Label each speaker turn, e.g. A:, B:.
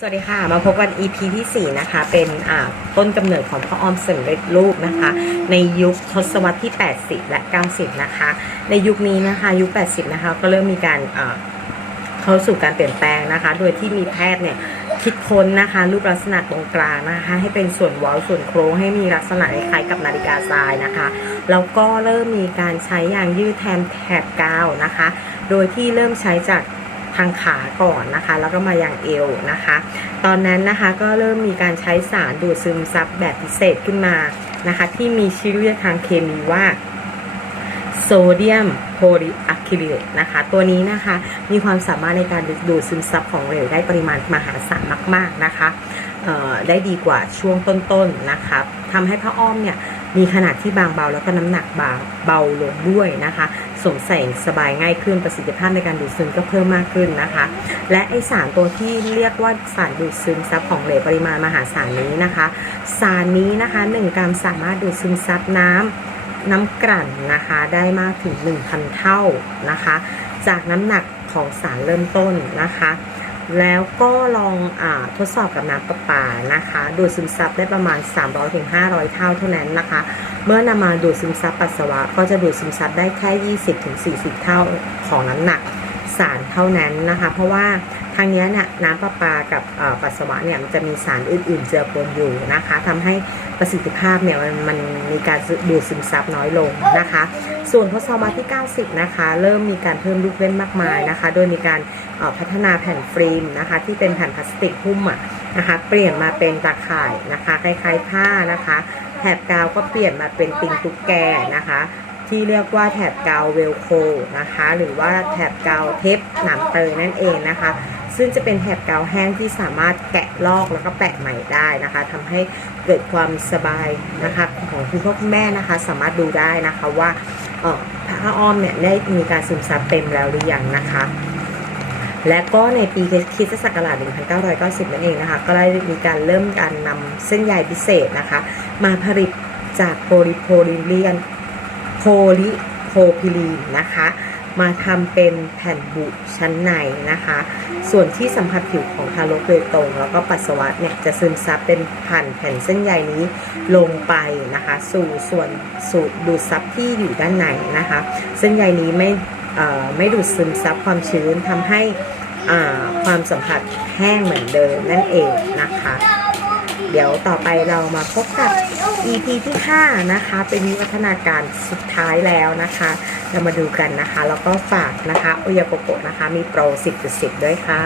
A: สวัสดีค่ะ มาพบกัน EP ที่ 4 นะคะ เป็นต้นกำเนิดของพระออมสำเร็จรูปนะคะ ในยุคทศวรรษที่ 80 และ 90 นะคะ ในยุคนี้นะคะยุค 80 นะคะ ก็เริ่มมีการเข้าสู่การเปลี่ยนแปลงนะคะ โดยที่มีแพทย์เนี่ยคิดค้นนะคะ รูปลักษณะตรงกลางนะคะ ให้เป็นส่วนว้าส่วนโค้งให้มีลักษณะคล้ายกับนาฬิกาทรายนะคะแล้วก็เริ่มมีการใช้ยางยืดแทนแถบกาวนะคะ โดยที่เริ่มใช้จาก ทางขาก่อนนะคะ แล้วก็มายังเอวนะคะ ตอนนั้นนะคะก็เริ่มมีการใช้สารดูดซึมซับแบบพิเศษขึ้นมานะคะ ที่มีชื่อเรียกทางเคมีว่าโซเดียมโพลีอะคริเลตนะคะ ตัวนี้นะคะมีความสามารถในการดูดซึมซับของเหลวได้ปริมาณมหาศาลมาก ๆนะคะได้ดีกว่าช่วงต้นๆนะคะทำให้ผ้าอ้อมเนี่ย มีขนาดที่บางเบาแล้วก็น้ำหนักเบาเบาลงด้วยนะคะสวมใส่สบายง่ายขึ้นประสิทธิภาพในการดูดซึมก็เพิ่มมากขึ้นนะคะ และไอสารตัวที่เรียกว่าสารดูดซึมซับของเหลวปริมาณมหาศาลนี้นะคะ สารนี้นะคะ 1 กรัมสามารถดูดซึมซับน้ำน้ำกลั่นนะคะได้มากถึง 1,000 เท่านะคะ จากน้ำหนักของสารเริ่มต้นนะคะ แล้วก็ลองอทดสอบกับน้ำประปานะคะ ดูดซึมซับได้ประมาณ 300-500 เท่าเท่านั้นนะคะ เมื่อนำมาดูดซึมซับปัสสาวะ ก็จะดูดซึมซับได้แค่ 20-40 เท่าของน้ำหนักสารเท่านั้นนะคะ เพราะว่า ทางนี้เนี่ยน้ำประปากับปัสสาวะเนี่ยมันจะมีสารอื่น ๆ เจือปนอยู่นะคะทำให้ประสิทธิภาพเนี่ยมันมันมีการดูดซึมซับน้อยลงนะคะ ส่วนทศวรรษที่ 90 นะคะ เริ่มมีการเพิ่มลูกเล่นมากมายนะคะ โดยมีการพัฒนาแผ่นฟิล์มนะคะ ที่เป็นแผ่นพลาสติกหุ้มอะนะคะ เปลี่ยนมาเป็นตาข่ายนะคะคล้ายๆผ้านะคะแถบกาวก็เปลี่ยนมาเป็นติงตุ๊กแกนะคะ ที่เรียกว่าแถบกาวเวลโคนะคะ หรือว่าแถบกาวเทปหนามเตยนั่นเองนะคะ ซึ่งจะเป็นแถบกาวแห้งที่สามารถแกะลอกแล้วก็แปะใหม่ได้นะคะทำให้เกิดความสบายนะคะของคุณพ่อคุณแม่นะคะ สามารถดูได้นะคะว่าผ้าอ้อมเนี่ยได้มีการซึมซับเต็มแล้วหรือยังนะคะและก็ในปีคริสตศักราช 1990 นั่นเองนะคะ ก็ได้มีการเริ่มการนำเส้นใยพิเศษนะคะ มาผลิตจากโพลิโพลิเลียน โพลิโพพิลีนนะคะ มาทำเป็นแผ่นบุชั้นในนะคะ ส่วนที่สัมผัสผิวของทารกโดยตรง แล้วก็ปัสสาวะเนี่ยจะซึมซับเป็นผ่านแผ่นเส้นใยนี้ลงไปนะคะ สู่ส่วนสูดดูดซับที่อยู่ด้านในนะคะ เส้นใยนี้ไม่ไม่ดูดซึมซับความชื้นทำให้ความสัมผัสแห้งเหมือนเดิมนั่นเองนะคะ เดี๋ยวต่อไปเรามาพบกับ EP ที่ 5 นะคะ เป็นวิวัฒนาการสุดท้ายแล้วนะคะ เรามาดูกันนะคะ แล้วก็ฝากนะคะโอยาโกโกะนะคะ มีโปร 10.10 ด้วยค่ะ